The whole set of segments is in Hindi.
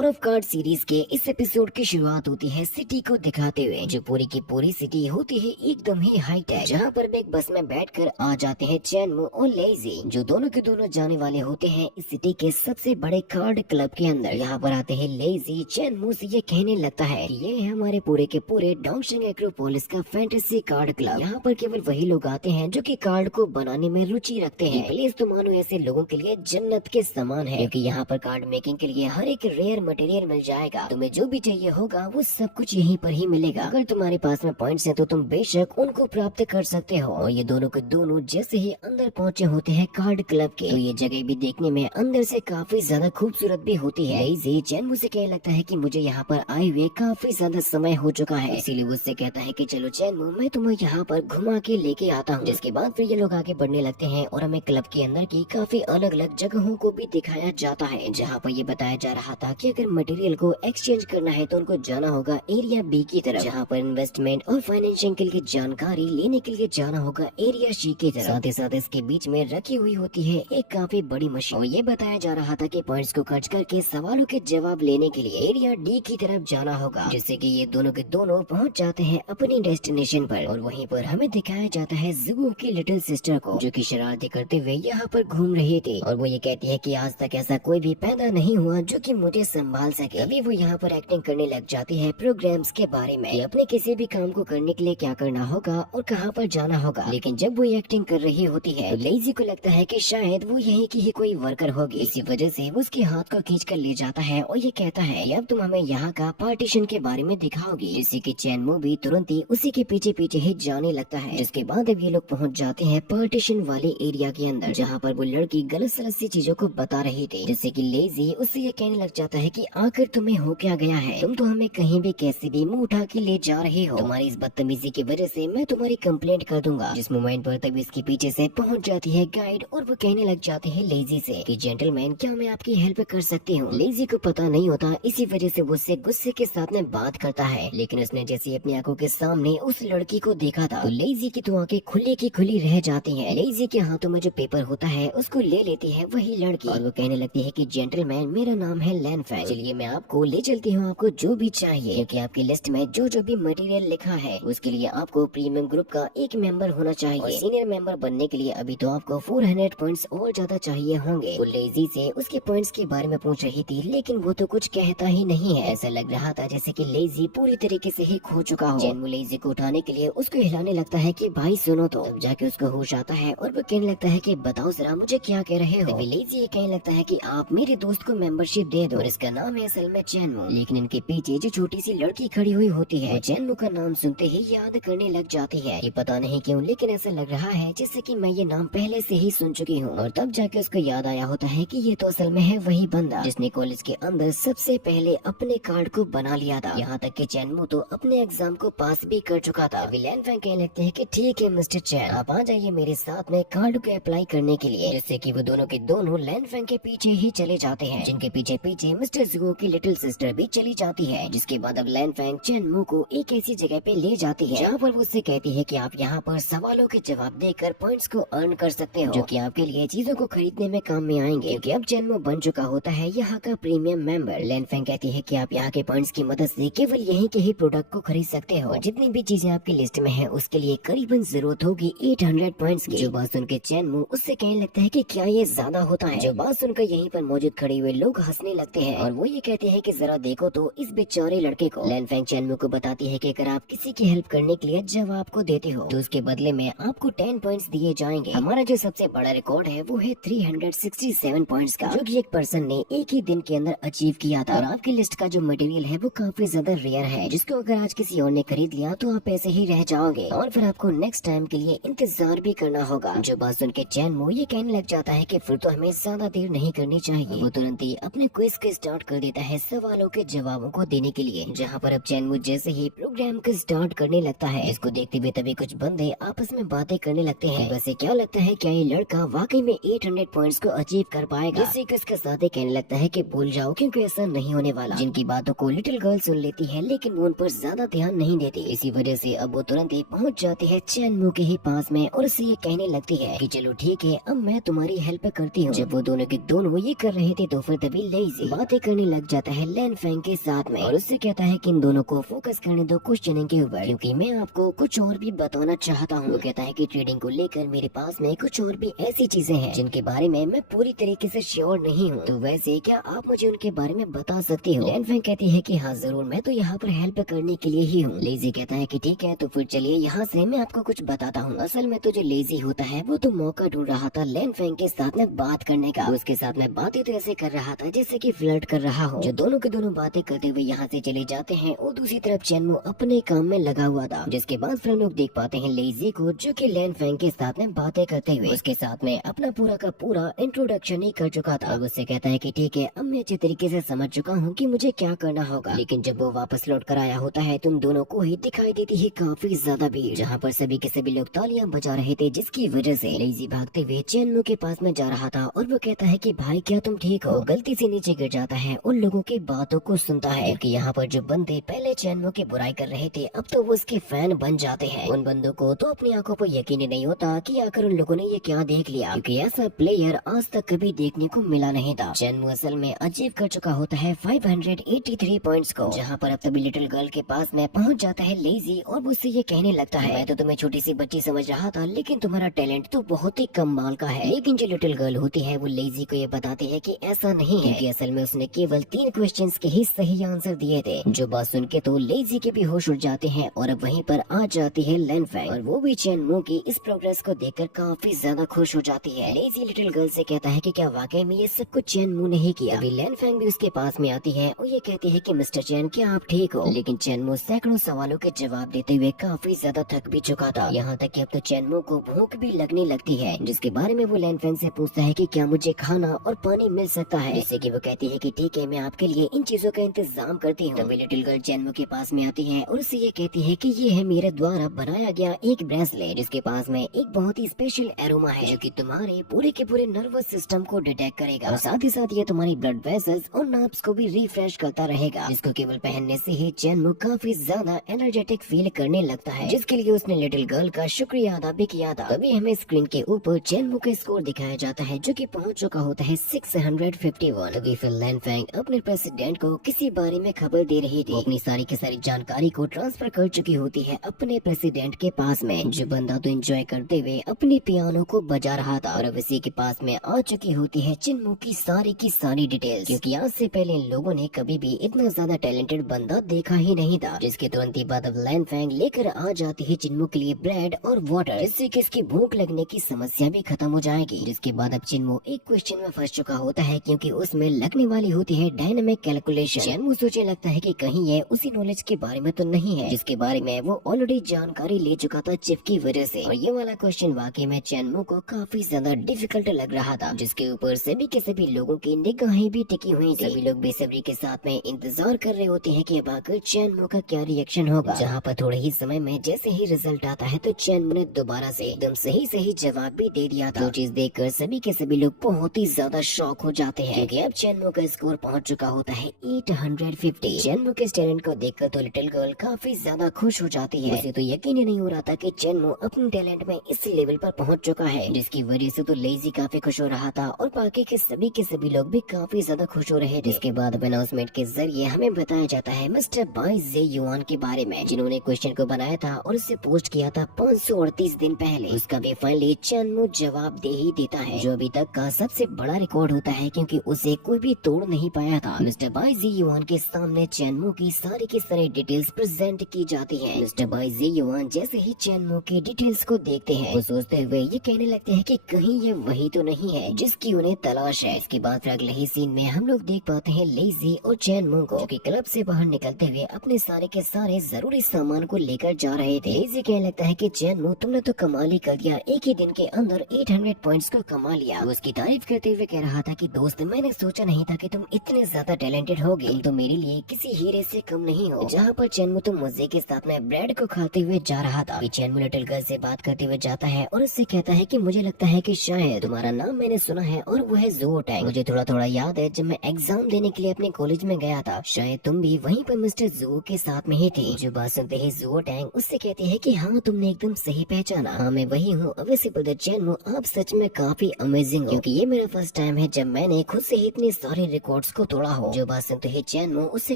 और ऑफ कार्ड सीरीज के इस एपिसोड की शुरुआत होती है सिटी को दिखाते हुए, जो पूरी की पूरी सिटी होती है एकदम ही हाईटेक, जहाँ पर एक बस में बैठकर आ जाते हैं चैनमू और लेजी, जो दोनों के दोनों जाने वाले होते हैं इस सिटी के सबसे बड़े कार्ड क्लब के अंदर। यहाँ पर आते हैं लेजी चैनमू से ये कहने लगता है कि ये है हमारे पूरे के पूरे डोंगशिंग एक्रोपोलिस का फैंटेसी कार्ड क्लब। यहाँ पर केवल वही लोग आते हैं जो कि कार्ड को बनाने में रुचि रखते हैं। प्लीज तो मानो ऐसे लोगों के लिए जन्नत के समान है, क्योंकि यहाँ पर कार्ड मेकिंग के लिए हर एक रेयर मटेरियल मिल जाएगा। तुम्हें जो भी चाहिए होगा वो सब कुछ यहीं पर ही मिलेगा। अगर तुम्हारे पास में पॉइंट्स हैं तो तुम बेशक उनको प्राप्त कर सकते हो। और ये दोनों के दोनों जैसे ही अंदर पहुँचे होते हैं कार्ड क्लब के, तो ये जगह भी देखने में अंदर से काफी ज्यादा खूबसूरत भी होती है। लेजी चैनमू से कहने लगता है कि मुझे यहाँ पर आए हुए काफी ज्यादा समय हो चुका है, इसीलिए वो उससे कहता है कि चलो चैनमू मैं तुम्हें यहाँ पर घुमा के लेके आता हूँ। जिसके बाद फिर ये लोग आगे बढ़ने लगते हैं और हमें क्लब के अंदर की काफी अलग अलग जगहों को भी दिखाया जाता है, जहाँ पर ये बताया जा रहा था कि अगर मटेरियल को एक्सचेंज करना है तो उनको जाना होगा एरिया बी की तरफ, जहाँ पर इन्वेस्टमेंट और फाइनेंशियल के लिए जानकारी लेने के लिए जाना होगा एरिया सी की तरफ। साथ ही साथ इसके बीच में रखी हुई होती है एक काफी बड़ी मशीन, और ये बताया जा रहा था कि पॉइंट्स को खर्च करके सवालों के जवाब लेने के लिए एरिया डी की तरफ जाना होगा, जिससे कि ये दोनों के दोनों पहुंच जाते हैं अपनी डेस्टिनेशन पर। और वहीं पर हमें दिखाया जाता है जुगो की लिटिल सिस्टर को, जो कि शरारती करते हुए यहाँ पर घूम रही थी। और वो ये कहती है कि आज तक ऐसा कोई भी पैदा नहीं हुआ जो कि मुझे संभाल सके। अभी वो यहाँ पर एक्टिंग करने लग जाती है प्रोग्राम्स के बारे में, कि अपने किसी भी काम को करने के लिए क्या करना होगा और कहाँ पर जाना होगा। लेकिन जब वो एक्टिंग कर रही होती है तो लेजी को लगता है कि शायद वो यही की ही कोई वर्कर होगी। इसी वजह से वो उसके हाथ को खींच कर ले जाता है और ये कहता है कि अब तुम हमें यहाँ का पार्टीशन के बारे में दिखाओगी, जिससे कि चैनमू भी तुरंत ही उसी के पीछे पीछे ही जाने लगता है। जिसके बाद अब ये लोग पहुँच जाते हैं पार्टीशन वाले एरिया के अंदर, जहाँ पर वो लड़की गलत सलत सी चीजों को बता रही थी, जिससे कि लेजी उससे ये कहने लग जाता है कि आखिर तुम्हें हो क्या गया है, तुम तो हमें कहीं भी कैसे भी मुंह उठा के ले जा रहे हो। तुम्हारी इस बदतमीजी की वजह से मैं तुम्हारी कंप्लेंट कर दूंगा। जिस मोमेंट पर तब इसके पीछे से पहुंच जाती है गाइड, और वो कहने लग जाते हैं लेजी से कि जेंटलमैन क्या मैं आपकी हेल्प कर सकती हूँ। लेजी को पता नहीं होता, इसी वजह से वो उससे गुस्से के साथ में बात करता है। लेकिन उसने जैसे अपनी आंखों के सामने उस लड़की को देखा था तो लेजी की तो आंखें खुली की खुली रह जाती हैं। लेजी के हाथों में जो पेपर होता है उसको ले लेती है वही लड़की, और वो कहने लगती है कि जेंटलमैन मेरा नाम है लैनफैंग, चलिए मैं आपको ले चलती हूँ, आपको जो भी चाहिए, क्योंकि आपकी लिस्ट में जो जो भी मटेरियल लिखा है उसके लिए आपको प्रीमियम ग्रुप का एक मेंबर होना चाहिए, और सीनियर मेंबर बनने के लिए अभी तो आपको 400 पॉइंट्स और ज्यादा चाहिए होंगे। वो लेजी से उसके पॉइंट्स के बारे में पूछ रही थी, लेकिन वो तो कुछ कहता ही नहीं है। ऐसा लग रहा था जैसे कि लेजी पूरी तरीके से ही खो चुका हो। चैनमू लेजी को उठाने के लिए उसको हिलाने लगता है कि भाई सुनो, तो तब जाके उसको होश आता है और वो कहने लगता है कि बताओ जरा मुझे क्या कह रहे हो। लेजी ये कहने लगता है कि आप मेरे दोस्त को मेंबरशिप दे दो, और इसका नाम है असल में चैनमू। लेकिन इनके पीछे जो छोटी सी लड़की खड़ी हुई होती है, चैनमू का नाम सुनते ही याद करने लग जाती है। ये पता नहीं क्यों, लेकिन ऐसा लग रहा है जैसे कि मैं ये नाम पहले से ही सुन चुकी हूँ। और तब जाके उसको याद आया होता है कि ये तो असल में है वही बंदा जिसने कॉलेज के अंदर सबसे पहले अपने कार्ड को बना लिया था। यहाँ तक कि चैनमू तो अपने एग्जाम को पास भी कर चुका था। लैनफैंग कहने लगते हैं कि ठीक है मिस्टर चैन, आप आ जाइए मेरे साथ में कार्ड को अप्लाई करने के लिए, जिससे कि वो दोनों के दोनों लैनफैंग के पीछे ही चले जाते हैं, जिनके पीछे पीछे मिस्टर जुगो की लिटिल सिस्टर भी चली जाती है। जिसके बाद अब लैनफैंग चैनमू को एक ऐसी जगह पे ले जाती है जहाँ पर वो उससे कहती है कि आप यहाँ पर सवालों के जवाब देकर पॉइंट्स को अर्न कर सकते हो, जो कि आपके लिए चीजों को खरीदने में काम में आएंगे, क्योंकि अब चैनमू बन चुका होता है यहाँ का प्रीमियम मेंबर। लैनफैंग कहती है कि आप यहाँ के पॉइंट्स की मदद से केवल यहीं के ही प्रोडक्ट को खरीद सकते हो, और जितनी भी चीजें आपकी लिस्ट में है उसके लिए करीबन जरूरत होगी 800 पॉइंट्स की। जो बात सुनकर चैनमू उससे कहने लगता है कि क्या ये ज्यादा होता है। जो बात सुनकर यहीं पर मौजूद खड़े हुए लोग हंसने लगते हैं, और वो ये कहते हैं कि जरा देखो तो इस बेचारे लड़के को। लैनफैंग चैनमू को बताती है कि अगर आप किसी की हेल्प करने के लिए जवाब को देते हो तो उसके बदले में आपको 10 पॉइंट्स दिए जाएंगे। हमारा जो सबसे बड़ा रिकॉर्ड है वो है 367 पॉइंट्स का, जो कि एक पर्सन ने एक ही दिन के अंदर अचीव किया था। और आपकी लिस्ट का जो मटेरियल है वो काफी ज्यादा रेयर है, जिसको अगर आज किसी और ने खरीद लिया तो आप ऐसे ही रह जाओगे, और फिर आपको नेक्स्ट टाइम के लिए इंतजार भी करना होगा। जो बात सुन के चैनमू ये कहने लग जाता है कि फिर तो हमें ज्यादा देर नहीं करनी चाहिए। वो तुरंत ही अपने क्विज को स्टार्ट कर देता है सवालों के जवाबों को देने के लिए, जहाँ पर अब चैनमू जैसे ही प्रोग्राम को स्टार्ट करने लगता है, इसको देखते हुए तभी कुछ बंदे आपस में बातें करने लगते हैं। वैसे क्या लगता है क्या ये लड़का वाकई में 800 पॉइंट्स को अचीव कर पाएगा? जिससे कि उसके साथ कहने लगता है कि भूल जाओ, क्योंकि ऐसा नहीं होने वाला। जिनकी बातों को लिटिल गर्ल सुन लेती है, लेकिन वो उन पर ज्यादा ध्यान नहीं देती। इसी वजह से अब वो तुरंत ही पहुंच जाती है चैनमू के ही पास में, और उससे ये कहने लगती है कि चलो ठीक है अब मैं तुम्हारी हेल्प करती हूँ। जब वो दोनों के दोनों ये कर रहे थे तो फिर तभी लेजी बातें करने लग जाता है लैन फेंग के साथ में और उससे कहता है कि इन दोनों को फोकस करने दो क्वेश्चनिंग के ऊपर, क्योंकि मैं आपको कुछ और भी बताना चाहता हूँ। वो कहता है कि ट्रेडिंग को लेकर मेरे पास में कुछ और भी ऐसी चीजें हैं जिनके बारे में मैं पूरी तरीके से श्योर नहीं हूँ, तो वैसे क्या आप मुझे उनके बारे में बता सकती हो? लैन फेंग कहती है कि हाँ जरूर, मैं तो यहाँ पर हेल्प करने के लिए ही हूँ। लेजी कहता है कि ठीक है, तो फिर चलिए यहाँ से मैं आपको कुछ बताता हूँ। असल में तो जो लेजी होता है वो तो मौका ढूंढ रहा था लैन फेंग के साथ में बात करने का। उसके साथ में बातें तो ऐसे कर रहा था जैसे कि फ्लर्ट कर रहा हो। जो दोनों के दोनों बातें करते हुए यहाँ से चले जाते हैं और दूसरी तरफ चेनमू अपने काम में लगा हुआ था। जिसके बाद फिर हम लोग देख पाते हैं लेजी को जो कि लैन फेंग के साथ में बातें करते हुए उसके साथ में अपना पूरा का पूरा इंट्रोडक्शन ही कर चुका था। अब उससे कहता है कि ठीक है, अब मैं अच्छे तरीके से समझ चुका हूँ कि मुझे क्या करना होगा। लेकिन जब वो वापस लौट कर आया होता है तुम दोनों को ही दिखाई देती है काफी ज्यादा भीड़, जहाँ पर सभी के सभी लोग तालियां बजा रहे थे, जिसकी वजह से लेजी भागते हुए चेनमू के पास में जा रहा था और वो कहता है कि भाई क्या तुम ठीक हो? गलती से नीचे गिर जाता है, उन लोगों की बातों को सुनता है क्योंकि यहाँ पर जो बंदे पहले चेनमू की बुराई कर रहे थे अब तो वो उसके फैन बन जाते हैं। उन बंदों को तो अपनी आंखों पर यकीन नहीं होता कि आखिर उन लोगों ने ये क्या देख लिया, क्योंकि ऐसा प्लेयर आज तक कभी देखने को मिला नहीं था। चेनमू असल में अचीव कर चुका होता है 583 पॉइंट्स को, जहाँ पर अब तभी लिटिल गर्ल के पास में पहुँच जाता है लेजी और उससे ये कहने लगता है मैं तो तुम्हें छोटी सी बच्ची समझ रहा था, लेकिन तुम्हारा टैलेंट तो बहुत ही कमाल का है। लेकिन जो लिटिल गर्ल होती है वो लेजी को ये बताती है कि ऐसा नहीं है, क्योंकि असल में उसने केवल 3 क्वेश्चंस के ही सही आंसर दिए थे। जो बात सुन के तो लेजी के भी होश उड़ जाते हैं और अब वहीं पर आ जाती है लैन फेंग और वो भी चेनमू की इस प्रोग्रेस को देखकर काफी ज्यादा खुश हो जाती है। लेजी लिटिल गर्ल से कहता है कि क्या वाकई में ये सब कुछ चेनमू ने ही किया? अभी लैन फेंग भी उसके पास में आती है और ये कहती है कि मिस्टर चैन क्या आप ठीक हो? लेकिन चेनमू सैकड़ों सवालों के जवाब देते हुए काफी ज्यादा थक भी चुका था, यहाँ तक कि अब तो चेनमू को भूख भी लगने लगती है, जिसके बारे में वो लैन फेंग से पूछता है कि क्या मुझे खाना और पानी मिल सकता है, जिससे कि वो कहती है कि ठीक है, मैं आपके लिए इन चीजों का इंतजाम करती हूँ। तभी लिटिल गर्ल चेनमू के पास में आती है और उससे ये कहती है कि ये है मेरे द्वारा बनाया गया एक ब्रेसलेट, जिसके पास में एक बहुत ही स्पेशल एरोमा है जो कि तुम्हारे पूरे के पूरे नर्वस सिस्टम को डिटेक्ट करेगा और साथ ही साथ ये तुम्हारी ब्लड वेसल्स और नर्व्स को भी रिफ्रेश करता रहेगा, जिसको केवल पहनने से ही चेनमू काफी ज्यादा एनर्जेटिक फील करने लगता है, जिसके लिए उसने लिटिल गर्ल का शुक्रिया अदा भी किया था। तभी हमें स्क्रीन के ऊपर चेनमू का स्कोर दिखाया जाता है जो कि पहुंच चुका होता है 651। तभी फिर लैन फेंग अपने प्रेसिडेंट को किसी बारे में खबर दे रही थी। अपनी सारी की सारी जानकारी को ट्रांसफर कर चुकी होती है अपने प्रेसिडेंट के पास में, जो बंदा तो एंजॉय करते हुए अपने पियानो को बजा रहा था और अब इसी के पास में आ चुकी होती है चेनमू की सारी डिटेल्स, क्योंकि आज से पहले इन लोगों ने कभी भी इतना ज्यादा टैलेंटेड बंदा देखा ही नहीं था। जिसके तुरंत ही बाद अब लैन फेंग लेकर आ जाती है चिन्मू के लिए ब्रेड और वाटर, जिससे कि इसकी भूख लगने की समस्या भी खत्म हो जाएगी। जिसके बाद अब चिन्मू एक क्वेश्चन में फंस चुका होता है क्योंकि उसमें लगने वाली होती है डायनामिक कैलकुलेशन। चिन्मू सोचने लगता है कि कहीं ये उसी नॉलेज के बारे में तो नहीं है जिसके बारे में वो ऑलरेडी जानकारी ले चुका था चिप की वजह से, और ये वाला क्वेश्चन वाकई में चिन्मू को काफी ज्यादा डिफिकल्ट लग रहा था, जिसके ऊपर सभी के सभी लोगों की निगाहें भी टिकी हुई थी। सभी लोग बेसब्री के साथ में इंतजार कर रहे होते हैं कि अब आकर चिन्मू का क्या रिएक्शन होगा। जहाँ पर थोड़े ही समय में जैसे ही रिजल्ट आता है तो चिन्मू ने दोबारा से एकदम सही जवाब भी दे दिया था, जो चीज देखकर सभी के सभी लोग बहुत ही ज्यादा शॉक हो जाते हैं क्योंकि अब चिन्मू का स्कोर पहुंच चुका होता है 850। चिन्मू के टैलेंट को देखकर तो लिटिल गर्ल काफी ज्यादा खुश हो जाती है। उसे तो यकीन ही नहीं हो रहा था कि चिन्मू अपने टैलेंट में इस लेवल पर पहुंच चुका है, जिसकी वजह से तो लेजी काफी खुश हो रहा था और बाकी के सभी लोग भी काफी ज्यादा खुश हो रहे थे। जिसके बाद अनाउंसमेंट के जरिए हमें बताया जाता है मिस्टर बाई जे युआन के बारे में, जिन्होंने क्वेश्चन को बनाया था और उससे पोस्ट किया था 538 दिन पहले। उसका भी फाइनली चिन्मू जवाब दे ही देता है, जो अभी तक का सबसे बड़ा रिकॉर्ड होता है क्योंकि उसे कोई भी तोड़ नहीं पाया था। मिस्टर बाई जे युआन के सामने चिन्मू की सारी डिटेल्स प्रेजेंट की जाती है। मिस्टर बाई जे युआन जैसे ही चिन्मू की डिटेल्स को देखते हैं वो सोचते हुए ये कहने लगते हैं कि कहीं ये वही तो नहीं है जिसकी उन्हें तलाश है। इसके बाद फिर अगले ही सीन में हम लोग देख पाते हैं लेजी और चिन्मू को, जो कि क्लब से बाहर निकलते हुए अपने सारे के सारे जरूरी सामान को लेकर जा रहे थे। लेजी कहने लगता है कि चिन्मू तुमने तो कमाल ही कर दिया, एक ही दिन के अंदर 800 पॉइंट्स को कमा लिया। वो उसकी तारीफ करते हुए कह रहा था कि दोस्त मैंने सोचा नहीं था कि तुम इतने ज्यादा टैलेंटेड होगे, तुम तो मेरे लिए किसी हीरे से कम नहीं हो। जहाँ पर चिन्मू तो मजे के साथ में ब्रेड को खाते हुए जा रहा था, चिन्मू लिटिल गर्ल से बात करते हुए जाता है और उससे कहता है कि मुझे लगता है कि शायद तुम्हारा नाम मैंने सुना है और वो है ज़ुओ टैंग। मुझे थोड़ा याद है जब मैं एग्जाम देने के लिए अपने कॉलेज में गया था, शायद तुम भी वहीं पर मिस्टर ज़ुओ के साथ में ही थी। जो बात सुनते ही ज़ुओ टैंग उससे कहती है कि हाँ तुमने एकदम सही पहचाना, हाँ मैं वही हूँ। अवश्य चिन्मू आप सच में काफी अमेजिंग हो, क्योंकि ये मेरा फर्स्ट टाइम है जब मैंने खुद से इतने सारे रिकॉर्ड्स को तोड़ा हो। जो बात सुनते ही चैनमो उससे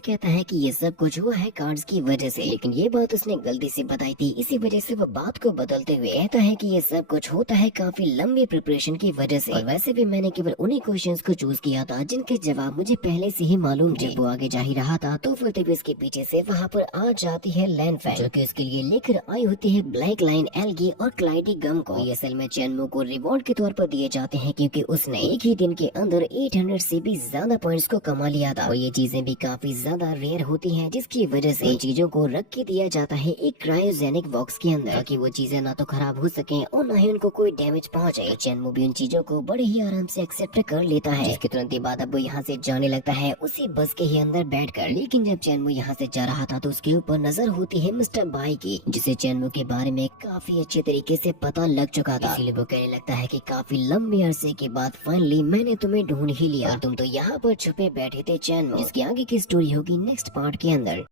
कहता है कि ये सब कुछ हुआ है कार्ड्स की वजह से, लेकिन ये बात उसने गलती से बताई थी, इसी वजह से वो बात को बदलते हुए कहता है कि ये सब कुछ होता है काफी लंबी प्रिपरेशन की वजह से, और वैसे भी मैंने केवल उन्हीं क्वेश्चंस को चूज किया था जिनके जवाब मुझे पहले से ही मालूम थे। जब वो आगे जा ही रहा था तो फिर तभी इसके पीछे से वहाँ पर आ जाती है लैनफैंग, जो कि उसके लिए लेकर आई होती है ब्लैक लाइन एल्गी और क्लाइडी गम को। ये असल में चैनमो को रिवॉर्ड के तौर पर दिए जाते हैं क्योंकि उसने एक ही दिन के अंदर 800 से भी ज्यादा पॉइंट्स को कमा लिया था, और ये चीजें भी काफी ज्यादा रेयर होती हैं, जिसकी वजह से इन चीजों को रख के दिया जाता है एक क्रायोजेनिक बॉक्स के अंदर, ताकि वो चीजें ना तो खराब हो सके और ना ही उनको कोई डैमेज पहुंचे। तो चैनमो भी उन चीजों को बड़े ही आराम से एक्सेप्ट कर लेता है, जिसके तुरंत ही बाद अब वो यहाँ से जाने लगता है उसी बस के ही अंदर बैठकर। लेकिन जब चैनमो यहाँ से जा रहा था तो उसके ऊपर नजर होती है मिस्टर बाई की, जिसे चैनमो के बारे में काफी अच्छे तरीके से पता लग चुका था। इसीलिए वो कहने लगता है कि काफी लंबे अरसे के बाद फाइनली मैंने तुम्हें ढूंढ ही लिया, और तुम तो यहाँ पर छुपे बैठे थे चैनमो। इसके आगे की स्टोरी होगी नेक्स्ट पार्ट के अंदर।